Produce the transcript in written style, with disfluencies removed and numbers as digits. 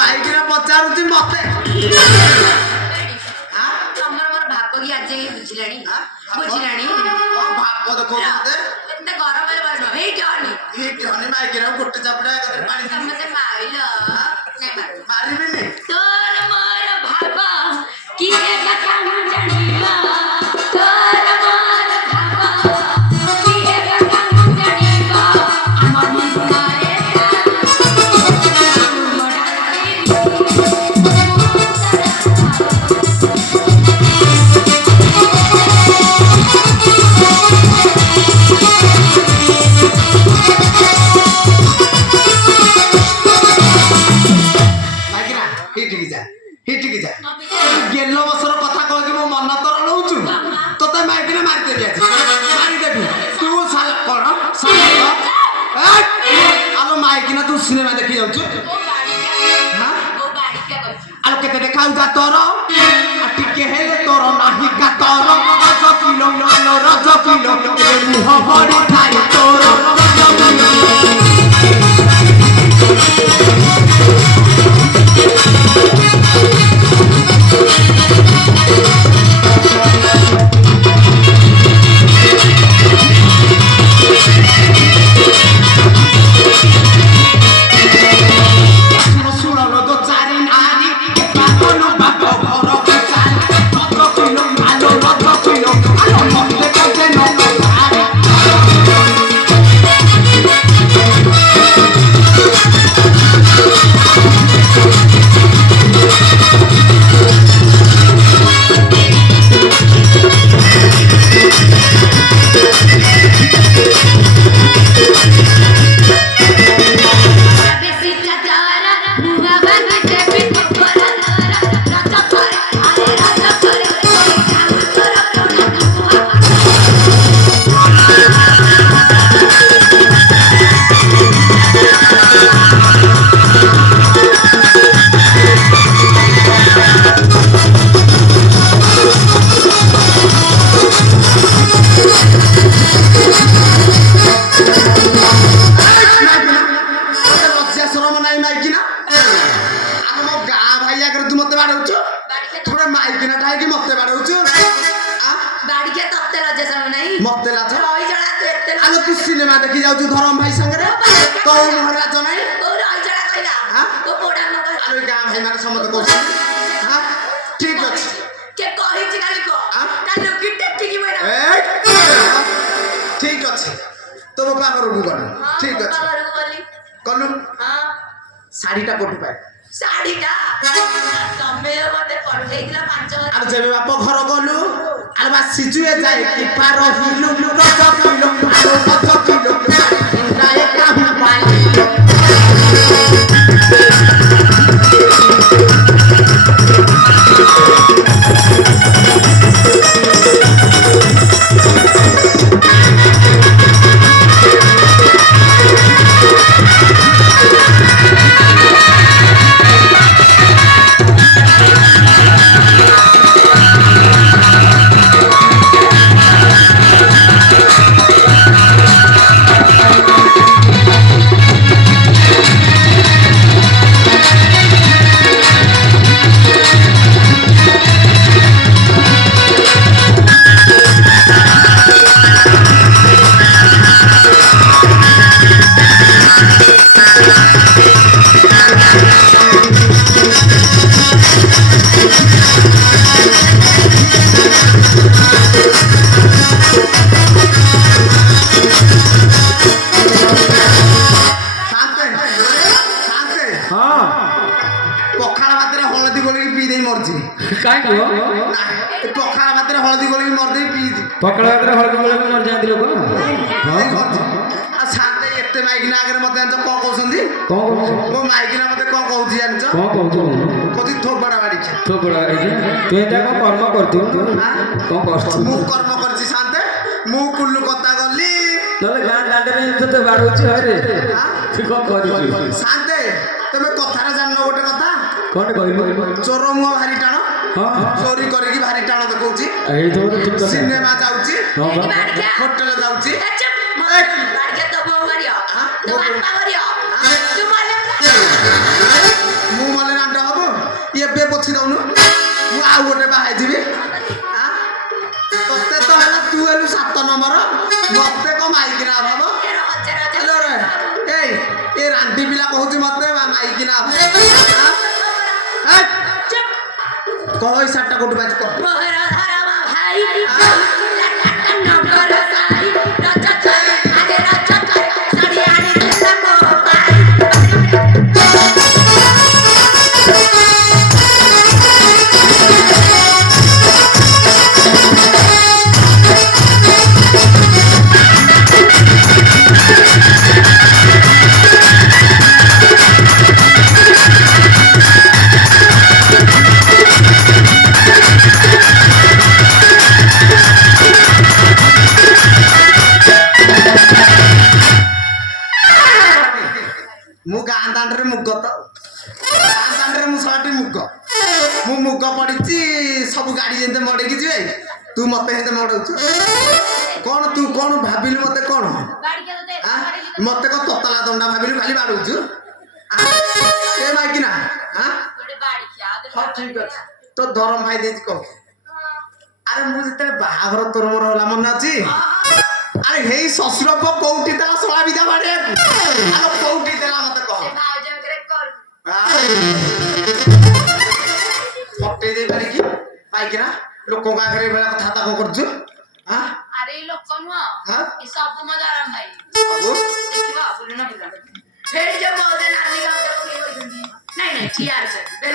ମାଇକିନା ପଚାରୁଛି ମତେ ତମର ମୋର ଭାବ କି ଆଜି ବୁଝିଲାଣି ବୁଝିଲାଣି ଭାବ ଦେଖ ମତେ ଏତେ ଗରମରେ ବରମ ହେଇଟି ହନି ମାଇକିନା ଗୋଟେ ଚାପଡ଼ା ଏକାଥରେ ପାଣି ଦେବି ମତେ ମାଇଲ ମାରିବିନି ତୋର ମୋର ଭାବ କିଏ କଥା ନ ଜାଣିବା ତୋର ମୋର ଭାବ କିଏ କଥା ନ ଜାଣିବା ଆମ ମନରେ ଗେଲ ବସର କଥା କହିକି ମୋ ମନ ତରଳଉଛୁ ତତେ ମାଇକିନା ମାରିଦେବି ଆଜି ମାରିଦେବି ତୁ କଣ ଆଲୋ ମାଇକିନା ତୁ ସିନେମା ଦେଖି ଯାଉଛୁ ଆଉ କେତେ ଦେଖାଉଛା ତୋର ଟିକେ ହେଲେ ତୋର ନାହିଁ କାତର ରଜ କିଲୋ ମୁହ ବଢି ଥାଏ ତୋର मते लाज रही जणा तू एते आलो तू सिनेमा देखि जाऊ धरम भाई संगे तो महाराज नै ओ रही जणा कहिला तो पोडा न कह आलो गां भाई माने समत कहछ हां ठीक अछि के कहि छि खाली को ता लोकी टेकी बैठा ठीक अछि तो बाबा घर को गन ठीक अछि बाबा घर को बोली कनु हां साड़ीटा कोठी पाए साड़ीटा तमे मते पठेइला 5000 आ जेबे बाप घर गलु आ बा सिजुए जाय कि पार हिलु रज किलो आलो रज किलो लाए काहू पाई पकड़ा हल्दी गोल मर जाती लोग साथे एते माइकिना आगे मत जान को कहउछंदी मो माइकिना मते को कहउछि जान को कहउछु कथि थोबड़ा बाड़ी तू एटा को कर्म करतु को कष्ट मु कर्म करछि साथे मु कुल्लू कथा गली तले गां दांडे रे तो बाड़ुछि अरे तू को करिछु साथे तमे कथारा जाननो गोटे कथा कोन कहलु चोर मुआ भारी टाण हां चोरी करी की भारी टाण देखौछि एई तो ठीक कथा सिनेमा जाउछि हां होटल जाउछि बाड़के तो बो मारियो तो बापा मारियो तू माले मु मले ମାଇକିନା କହ ଏଇ ଶାର୍ଟଟା କୋଉଠୁ ପାଇଛୁ କହ ମୁଁ ଗାଁ ଦାଣ୍ଡରେ ମୁଗ ତ ଗାଁ ଦାଣ୍ଡରେ ମୁଁ ଶହଟି ମୁଗ ମୁଁ ମୁଗ ପଡିଛି ସବୁ ଗାଡି ଯେମିତି ମଡେଇକି ଯିବେ ତୁ ମତେ ହେତେ ମଡଉଛୁ କଣ ତୁ କଣ ଭାବିଲୁ ମତେ କଣ ମତେ କଣ ତତଲା ଦଣ୍ଡା ଭାବିଲୁ ଖାଲି ବାଡଉଛୁ ଏ ମାଇକିନା ହଁ ଠିକ ଅଛି ତୋ ଧରମ ଭାଇ ଦେଇଛି କହ ଆରେ ମୁଁ ଯେତେବେଳେ ବାହାଘର ତୋର ମୋର ହେଲା ମନେ ଅଛି ଆରେ ହେଇ ଶ୍ୱଶୁର ପୁଅ କୋଉଠି ଦେଲା ଶଳା ବିଧା ବାଡିଆକୁ ଆଉ କୋଉଠି ଦେଲା ମତେ କହ ଫଟେଇ ଦେଇ ପାରିକି ପାଇକିନା ଲୋକଙ୍କ ଆଗରେ ଏଭଳିଆ କଥାବାର୍ତ୍ତା କଣ କରୁଛୁ ଆରେ ଏଇ ଲୋକ ନୁହଁ ହଁ? ଏ ସବୁ ମୋ ଧରମ ଭାଇ ସବୁ ଦେଖିବ ବୁଲୁନ ବୁଲୁନ ଏଇ ଯୋଉ ବଉଦ ନାଲି ଗାଉଟା ପକେଇ ବଇଛନ୍ତି ନାଇଁ ନାଇଁ ଠିଆ ଅଛନ୍ତି